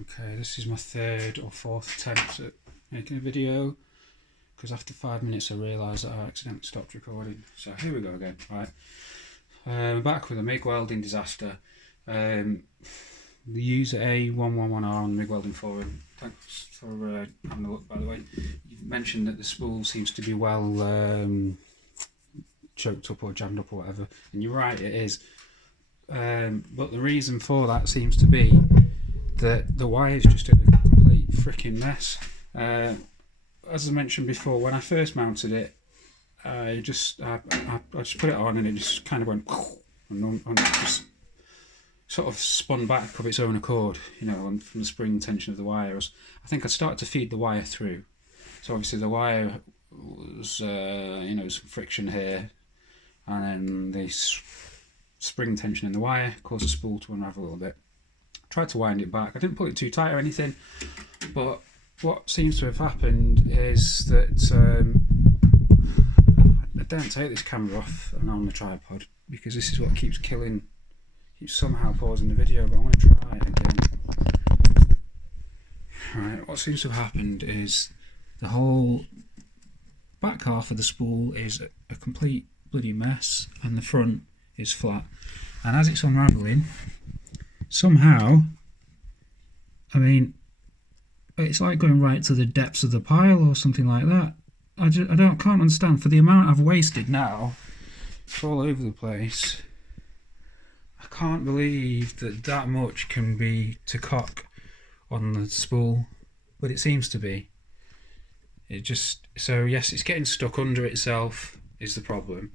Okay, this is my third or fourth attempt at making a video, because after 5 minutes I realised that I accidentally stopped recording. So here we go again. Right, back with a MIG welding disaster. The user A111R on the MIG welding forum. Thanks for having a look, by the way. You've mentioned that the spool seems to be well choked up or jammed up or whatever, and you're right, it is. But the reason for that seems to be that the wire is just in a complete freaking mess. As I mentioned before, when I first mounted it, I just put it on and it just kind of went and just sort of spun back of its own accord, you know, from the spring tension of the wire. I think I started to feed the wire through, so obviously the wire was, you know, some friction here, and then the spring tension in the wire caused the spool to unravel a little bit. Tried to wind it back. I didn't pull it too tight or anything, but what seems to have happened is that I don't take this camera off and on the tripod, because this is what keeps somehow pausing the video, but I'm going to try it again. Right, what seems to have happened is the whole back half of the spool is a complete bloody mess, and the front is flat, and as it's unravelling, somehow, I mean, it's like going right to the depths of the pile or something like that. I can't understand. For the amount I've wasted now, it's all over the place. I can't believe that much can be to cock on the spool, but it seems to be. So yes, it's getting stuck under itself is the problem.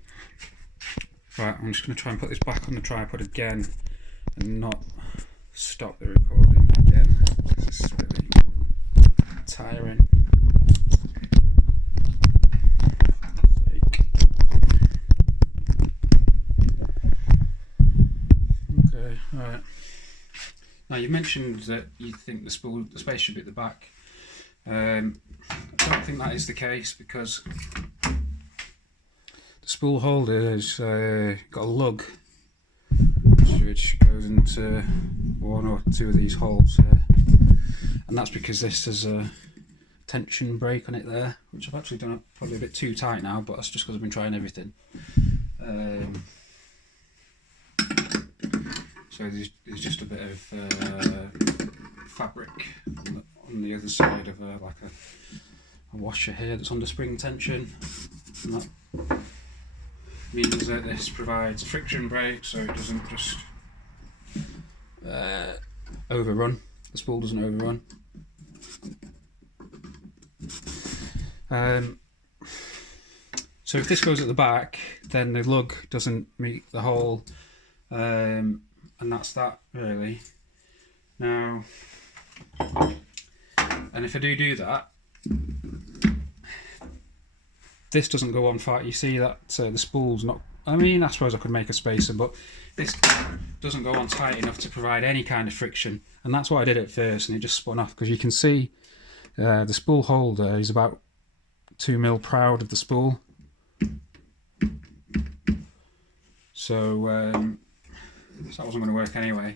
Right, I'm just going to try and put this back on the tripod again and not stop the recording again. This is really tiring. Okay, right. Now you mentioned that you think the space should be at the back. I don't think that is the case, because the spool holder has got a lug which goes into one or two of these holes here, and that's because this has a tension brake on it there, which I've actually done probably a bit too tight now, but that's just because I've been trying everything. So there's just a bit of fabric on the other side of like a washer here that's under spring tension, and that means that this provides a friction brake, so it doesn't just overrun. The spool doesn't overrun. So if this goes at the back, then the lug doesn't meet the hole, and that's that really. Now, and if I do that, this doesn't go on far. You see that the spool's not, I mean, I suppose I could make a spacer, but this doesn't go on tight enough to provide any kind of friction, and that's what I did at first, and it just spun off, because you can see the spool holder is about 2 mil proud of the spool. So that wasn't going to work anyway.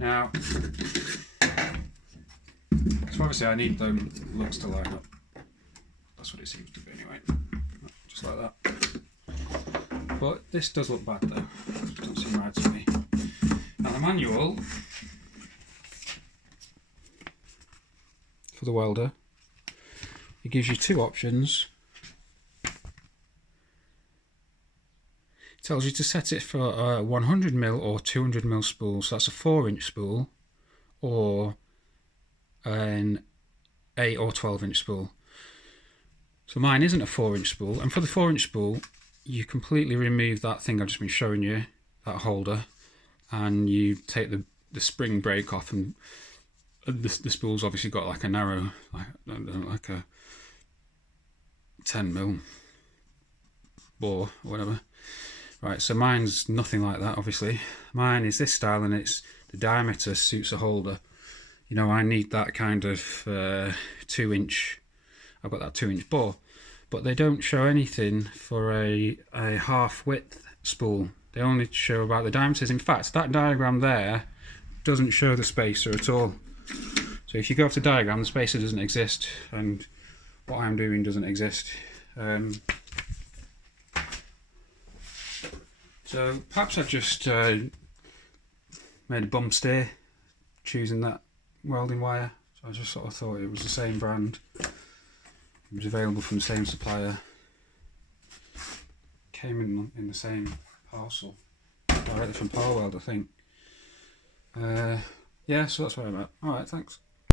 Now, so obviously I need the lugs to line up. That's what it seems to be anyway. Just like that. But this does look bad though. It doesn't seem right to me. Now the manual for the welder, it gives you two options. It tells you to set it for a 100mm or 200mm spool, so that's a 4-inch spool, or an 8 or 12-inch spool. So mine isn't a 4-inch spool, and for the 4-inch spool you completely remove that thing I've just been showing you, that holder, and you take the spring brake off, and the spool's obviously got like a narrow, like a 10mm bore or whatever. Right, so mine's nothing like that obviously. Mine is this style, and the diameter suits a holder. You know, I need that kind of 2-inch, I've got that 2-inch bore, but they don't show anything for a half width spool. They only show about the diameters. In fact, that diagram there doesn't show the spacer at all. So if you go off the diagram, the spacer doesn't exist, and what I'm doing doesn't exist. So perhaps I've just made a bum steer choosing that welding wire. So I just sort of thought it was the same brand. It was available from the same supplier. Came in the same parcel. Directly from Power Weld, I think. Yeah, so that's where I'm at. Alright, thanks.